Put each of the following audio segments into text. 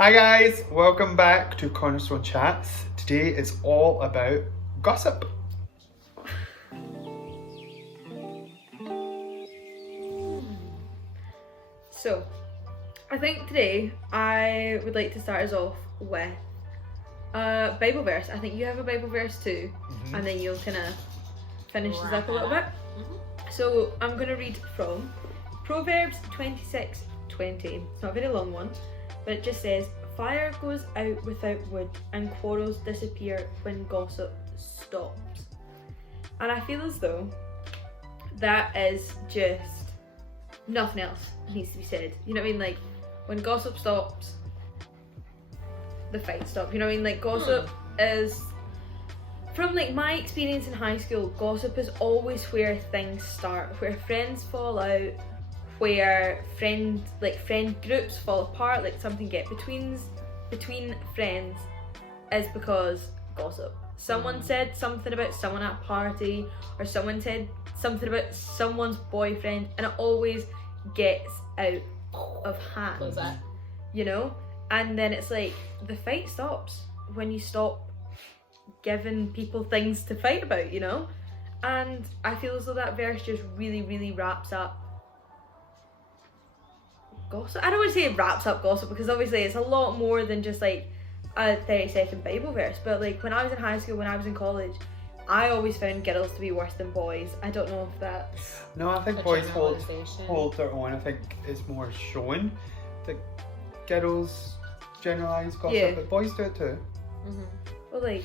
Hi guys, welcome back to Cornerstone Chats. Today is all about gossip. So, I think today I would like to start us off with a Bible verse. I think you have a Bible verse too, and then you'll kind of finish this up a little bit. So, I'm going to read from Proverbs 26:20. It's not a very long one, but it just says, "Fire goes out without wood, and quarrels disappear when gossip stops." And I feel as though that is just nothing else needs to be said. You know what I mean? Like, when gossip stops, the fight stops. You know what I mean? Like, gossip is, from like my experience in high school, gossip is always where things start, where friends fall out, where friend groups fall apart, like something get between friends, is because gossip. Someone said something about someone at a party, or someone said something about someone's boyfriend, and it always gets out of hand. You know? And then it's like the fight stops when you stop giving people things to fight about, you know? And I feel as though that verse just really, really wraps up gossip. I don't want to say it wraps up gossip, because obviously it's a lot more than just like a 30-second Bible verse. But like when I was in high school, when I was in college, I always found girls to be worse than boys. I don't know if that's... No, I think boys hold their own. I think it's more shown that girls generalise gossip, but boys do it too. Well, like,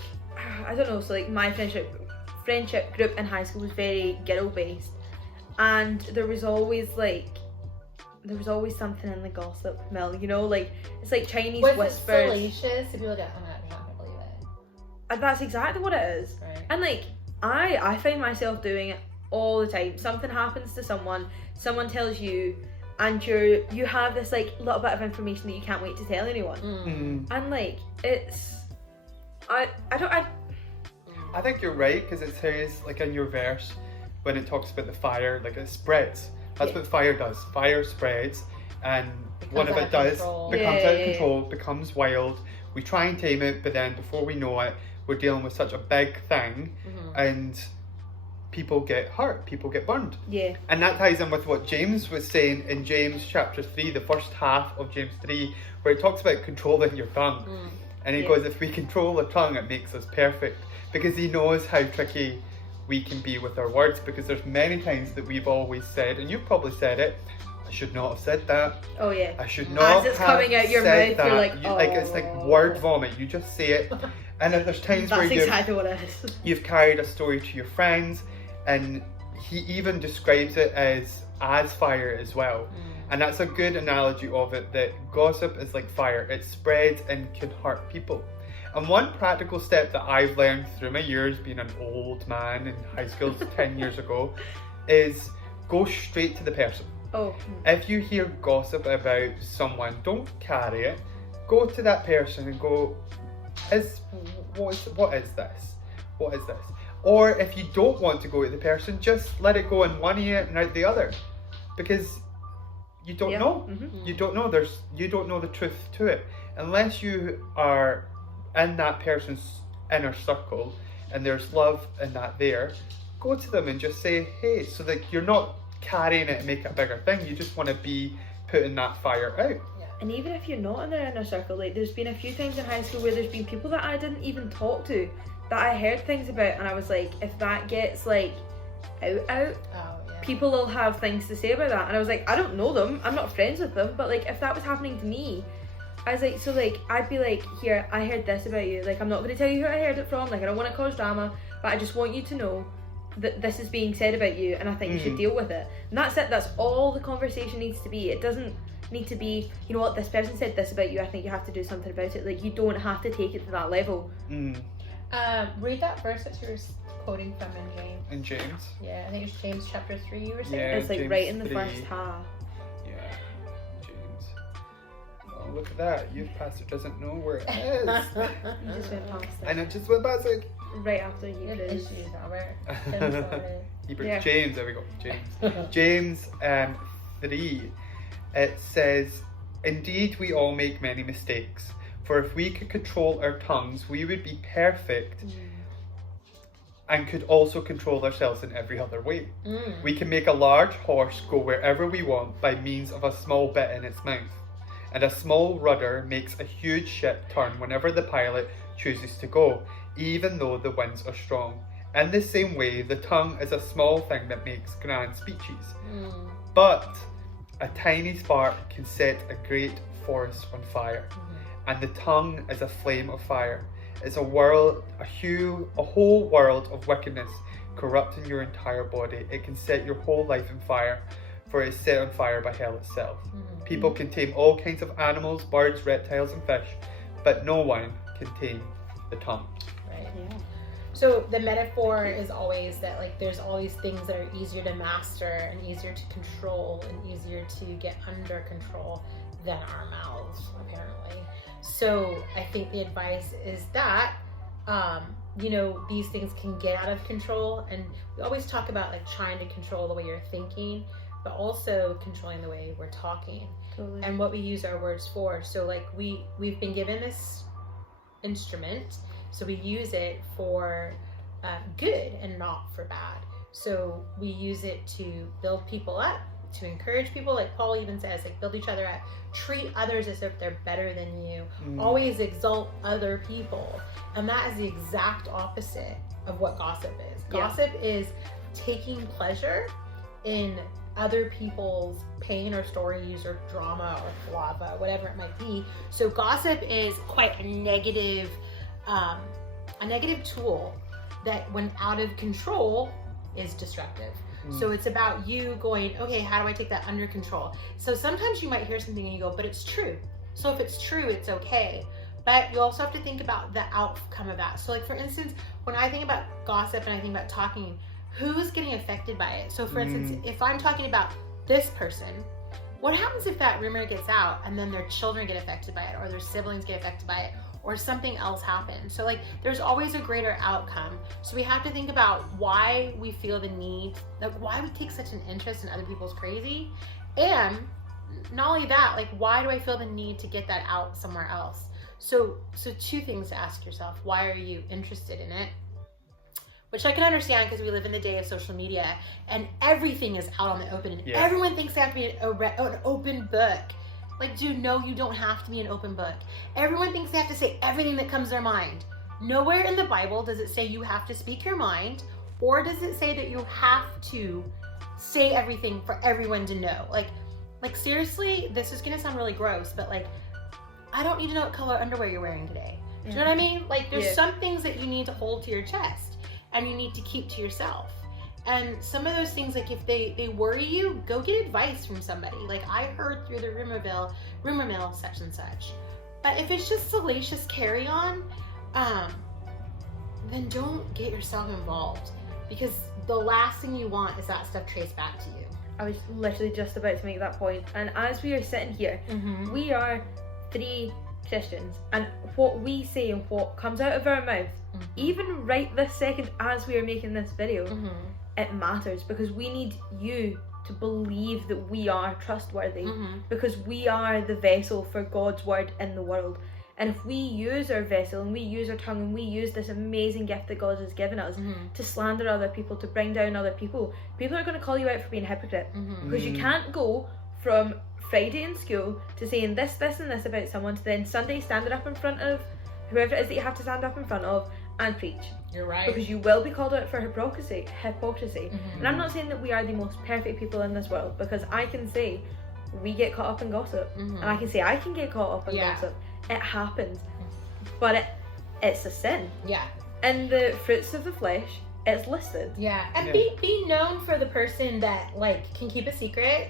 I don't know, so like my friendship group in high school was very girl based, and there was always something in the gossip mill, you know, like it's like Chinese whispers. Was it salacious? People would get hung out, I can't believe it. And that's exactly what it is. Right. And like I find myself doing it all the time. Something happens to someone tells you, and you have this like little bit of information that you can't wait to tell anyone. And like it's I think you're right, because it says like in your verse when it talks about the fire, like it spreads. That's what fire does. Fire spreads, and what if it does becomes out of control, becomes wild. We try and tame it, but then before we know it, we're dealing with such a big thing, and people get hurt, people get burned. Yeah. And that ties in with what James was saying in James chapter 3, the first half of James 3, where it talks about controlling your tongue. And he goes, if we control the tongue, it makes us perfect. Because he knows how tricky we can be with our words, because there's many times that we've always said, and you've probably said it, I should not have said that. Oh yeah. I should not As it's have coming out your said mouth, that. you're like, oh. Like it's like word vomit. You just say it, and then there's times where That's exactly what it is. you've carried a story to your friends, and he even describes it as fire as well. And that's a good analogy of it, that gossip is like fire. It spreads and can hurt people. And one practical step that I've learned through my years being an old man in high school 10 years ago is go straight to the person. If you hear gossip about someone, don't carry it. Go to that person and go, what is this? What is this? Or if you don't want to go to the person, just let it go in one ear and out the other. Because you don't know. You don't know. You don't know the truth to it. Unless you are in that person's inner circle and there's love in that there, go to them and just say, hey, so that you're not carrying it and make it a bigger thing. You just want to be putting that fire out. And even if you're not in their inner circle, like there's been a few times in high school where there's been people that I didn't even talk to, that I heard things about, and I was like, if that gets like out, people will have things to say about that. And I was like, I don't know them, I'm not friends with them, but like if that was happening to me, I was like, so like I'd be like, here, I heard this about you, like I'm not going to tell you who I heard it from, like I don't want to cause drama, but I just want you to know that this is being said about you, and I think you should deal with it. And that's it. That's all the conversation needs to be. It doesn't need to be, you know what, this person said this about you, I think you have to do something about it. Like, you don't have to take it to that level. Read that verse that you were quoting from in James. In James? Yeah, I think it's James chapter 3 you were saying. Yeah, it's like James right in the 3. first half. Yeah, James. Oh, look at that. Youth pastor doesn't know where it is. You just went past it. And it just went past it. Right after you Good did. issues, Robert. James, there we go. James. James 3. It says, Indeed, we all make many mistakes, for if we could control our tongues, we would be perfect and could also control ourselves in every other way. We can make a large horse go wherever we want by means of a small bit in its mouth. And a small rudder makes a huge ship turn whenever the pilot chooses to go, even though the winds are strong. In the same way, the tongue is a small thing that makes grand speeches. But a tiny spark can set a great forest on fire. And the tongue is a flame of fire. It's a whole world of wickedness corrupting your entire body. It can set your whole life on fire, for it is set on fire by hell itself. People can tame all kinds of animals, birds, reptiles, and fish, but no one can tame the tongue. Right. Yeah. So the metaphor is always that like there's all these things that are easier to master and easier to control and easier to get under control than our mouths, apparently. So I think the advice is that, these things can get out of control. And we always talk about like trying to control the way you're thinking, but also controlling the way we're talking and what we use our words for. So like we've been given this instrument, so we use it for good and not for bad. So we use it to build people up, to encourage people, like Paul even says, like build each other up, treat others as if they're better than you, always exalt other people. And that is the exact opposite of what gossip is. Gossip is taking pleasure in other people's pain or stories or drama or flava, whatever it might be. So gossip is quite a negative tool that when out of control is destructive. So it's about you going, okay, how do I take that under control? So sometimes you might hear something and you go, but it's true. So if it's true, it's okay. But you also have to think about the outcome of that. So like for instance, when I think about gossip and I think about talking, who's getting affected by it? So for instance, if I'm talking about this person, what happens if that rumor gets out and then their children get affected by it or their siblings get affected by it or something else happens? So like there's always a greater outcome. So we have to think about why we feel the need, like why we take such an interest in other people's crazy. And not only that, like why do I feel the need to get that out somewhere else? So two things to ask yourself. Why are you interested in it? Which I can understand because we live in the day of social media and everything is out on the open and everyone thinks they have to be an open book. Like, dude, no, you don't have to be an open book. Everyone thinks they have to say everything that comes to their mind. Nowhere in the Bible does it say you have to speak your mind, or does it say that you have to say everything for everyone to know. Like seriously, this is gonna sound really gross, but like, I don't need to know what color underwear you're wearing today. Do you know what I mean? Like, there's some things that you need to hold to your chest and you need to keep to yourself. And some of those things, like if they worry you, go get advice from somebody. Like I heard through the rumor mill, such and such. But if it's just salacious carry on, then don't get yourself involved, because the last thing you want is that stuff traced back to you. I was literally just about to make that point. And as we are sitting here, we are 3 Christians, and what we say and what comes out of our mouth, even right this second as we are making this video, it matters, because we need you to believe that we are trustworthy, because we are the vessel for God's word in the world. And if we use our vessel and we use our tongue and we use this amazing gift that God has given us to slander other people, to bring down other people, people are going to call you out for being a hypocrite, because you can't go from Friday in school to saying this and this about someone to then Sunday standing up in front of whoever it is that you have to stand up in front of and preach. You're right. Because you will be called out for hypocrisy. And I'm not saying that we are the most perfect people in this world, because I can say we get caught up in gossip, and I can say I can get caught up in gossip. It happens, but it's a sin. Yeah. And the fruits of the flesh, it's listed. Yeah. And be known for the person that like can keep a secret,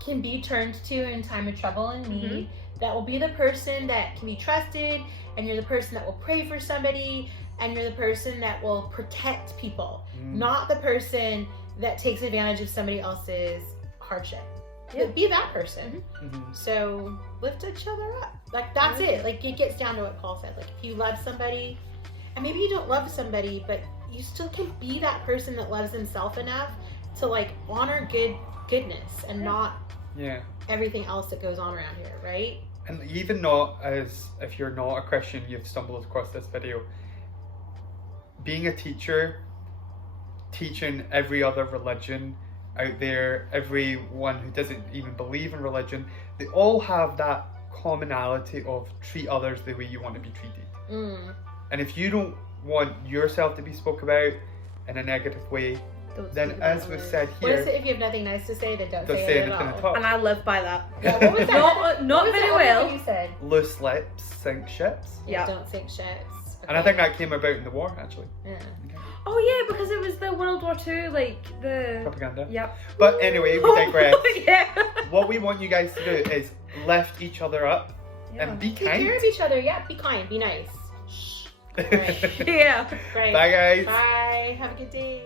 can be turned to in time of trouble and need. That will be the person that can be trusted, and you're the person that will pray for somebody, and you're the person that will protect people, not the person that takes advantage of somebody else's hardship. But be that person. So lift each other up. Like that's it. Like it gets down to what Paul said. Like if you love somebody, and maybe you don't love somebody, but you still can be that person that loves himself enough to like honor goodness and not everything else that goes on around here, right? And even not as, if you're not a Christian, you've stumbled across this video. Being a teacher, teaching every other religion out there, everyone who doesn't even believe in religion, they all have that commonality of treat others the way you want to be treated. And if you don't want yourself to be spoke about in a negative way, then as we've said What is here, it if you have nothing nice to say, then don't don't say say it anything at at all. all. And I live by that. Yeah, what was that? Not What was very the other well. thing you said? Loose lips sink ships. Yeah. Yeah. Don't think shit. And I think that came about in the war, actually. Yeah. Oh yeah, because it was the World War II, like the. Propaganda. Yep. But anyway, we digress. Yeah. What we want you guys to do is lift each other up and be Take kind. care of each other. Yeah. Be kind. Be nice. Shh. Right. Yeah. Right. Bye, guys. Bye. Have a good day.